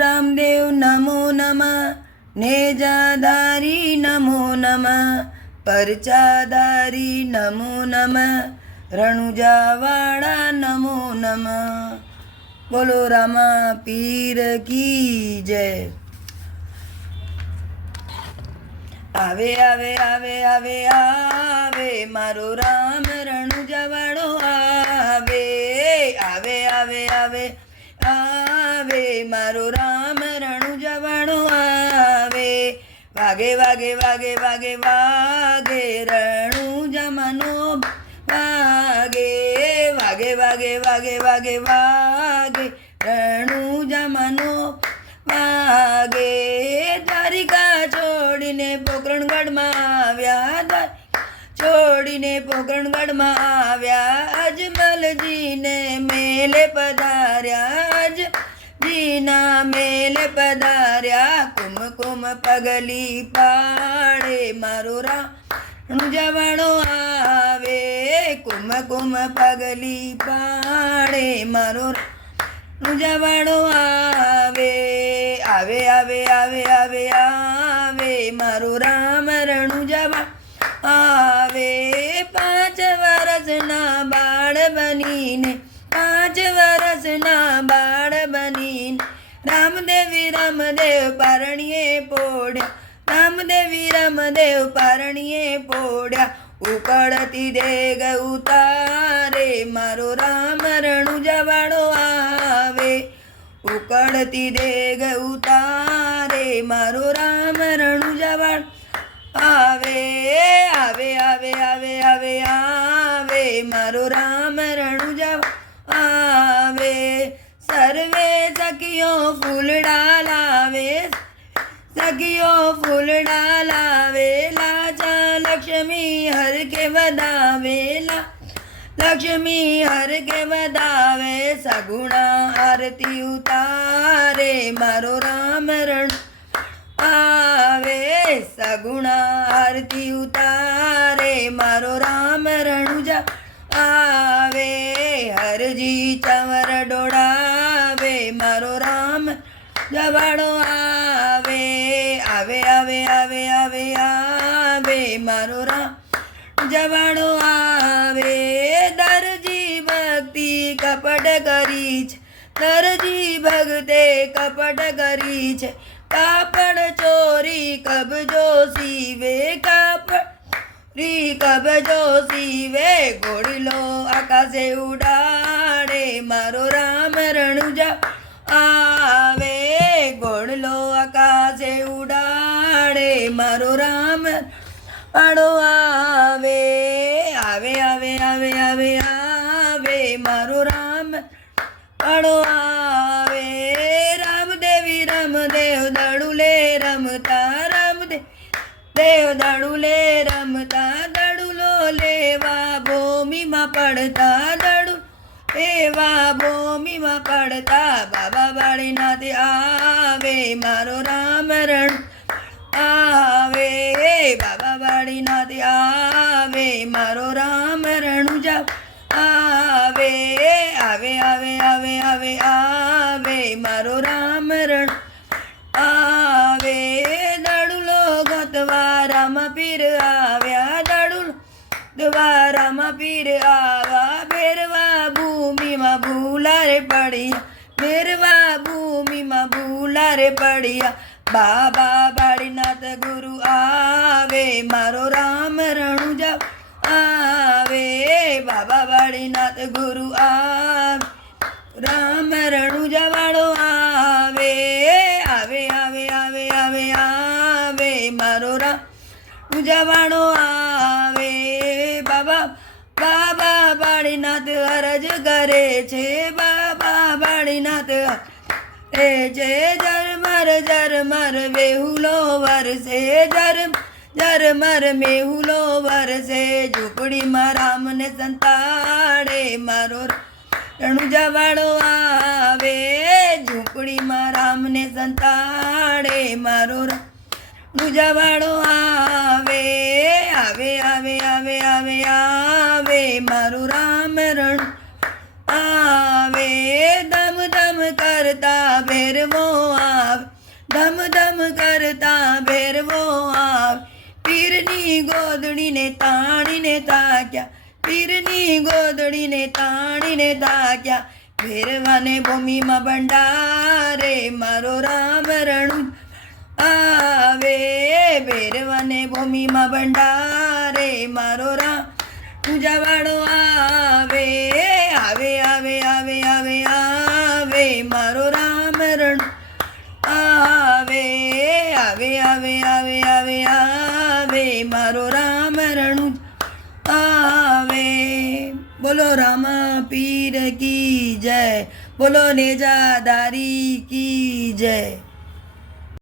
રામદેવ નમો નમઃ, નેજાધારી નમો નમઃ, પરચાધારી નમો નમઃ, રણુજાવાળા નમો નમઃ। બોલો રામા પીર કી જય। આવે આવે આવે આવે આવે મારો રામ રણુજાવાળો આવે, આવે આવે આવે આવે મારો રામ રણુજાવાળો આવે। વાગે વાગે વાગે વાગે વાગે રણુજામાનો વાગે, વાગે વાગે વાગે વાગે વાગે રણુજામાનો વાગે। દ્વારિકા છોડીને પોકરણગઢમાં આવ્યા, છોડીને પોકરણગઢમાં આવ્યા, અજમલજીને મેલે પધાર્યા, અજજીના મેલે પધાર્યા। કુમકુમ પગલી પાડે મારો રણુજાવાળો આવે, કુમકુમ પગલી પાડે મારો રણુજાવાળો આવે, આવે આવે આવે આવે આવે મારો રામ રણુજાવાળો આવે। 5 વર્ષના બાળ બનીને, 5 વર્ષના બાળ બનીને રામદેવી રામદેવ પારણીએ પોડ્યા, રામદેવી રામદેવ પારણીએ પોડ્યા। ઉકળતી દેગ ઉતારે મારો રામ રણુજાવાળો આવે, ઉકળતી દેગ ઉતારે મારો રામ રણુજાવાળો આવે, આવે આવે આવે આવે આવે મારો રામ રણુજાવાળો આવે। સર્વે સખીઓ ફૂલડા લાવે, સખીઓ ફૂલડા લાવે, લાજા લક્ષ્મી હર કે વધાવેલા, લક્ષ્મી હર કે વધાવે। સગુણા આરતી ઉતારે મારો રામ રણ આવે, સગુણા આરતી ઉતારે મારો રામ રણુજા આવે। હરજી ચંવર ડોળાવે મારો રામ જવાડો આવે, આવે આવે આવે આવે આવે મારો રામ જવાડો આવે। દરજી ભક્તિ કપટ કરી છે, દરજી ભક્તે કપટ કરી છે, કાપડ ચોરી કબજો સીવે, કાપડ કબજો સીવે। ઘોડીલો આકાશે ઉડાડે મારો રામ રણુજા આવે, ઘોડલો આકાશે ઉડાડે મારો રામ રણુજાવાળો આવે, આવે આવે આવે આવે આવે મારો રામ રણુજાવાળો આવે। રામદેવી રામદેવ દડુલે રમતા, રામદેવ દડુલે રમતા, દડુલો લેવા ભૂમિમાં પડતા, દડુ લેવા ભૂમિમાં પડતા। બાબા બાળીનાથ આવે મારો રામ રણ આવે, બાબા બાળીનાથ આવે મારો રામ રણુજા આવે, આવે આવે આવે આવે આવે મારો રામ રણ આવે। દડુલો ગોતવા રામ પીર આવ્યા, દડુલો દ્વારામાં પીર આવા, ભેરવા ભૂમિમાં ભૂલારે પડ્યા, ભેરવા ભૂમિમાં ભૂલારે પડ્યા। બાબા બાળીનાથ ગુરુ આવે મારો રામ રણુજા આવે, બાબા બાળીનાથ ગુરુ આવે રામ રણુજાવાળો આવે, આવે આવે આવે આવે આવે મારો રામ રણુજાવાળો આવે। બાબા બાળીનાથ અરજ કરે છે, બાબા બાળીનાથ એ છે, ઝરમર વેહુલો વરસે, ઝરમર મેહુલો વરસે। ઝૂંપડીમાં રામને સંતાડે મારો રણુજાવાળો આવે, ઝૂંપડીમાં રામને સંતાડે મારો રણુજાવાળો આવે, આવે આવે આવે આવે આવે મારો રામ રણ આવે। ધમ ધમ કરતા ભેરવો ધમ ધમ કરતા ભેરવો આવે પીરની ગોદડીને તાણીને તાક્યા પીરની ગોદડીને તાણીને તાક્યા ભેરવાને ભૂમિમાં ભંડારે મારો રામ રણુ આવે ભેરવાને ભૂમિમાં ભંડારે મારો રામ પૂજાવાળો આવે આવે આવે આવે આવે આવે મારો રામ રણુ આવે આવે આવે આવે આવે આવે મારો રામ રણુ આવે બોલો રામા પીર કી જય બોલો નેજાદારી કી જય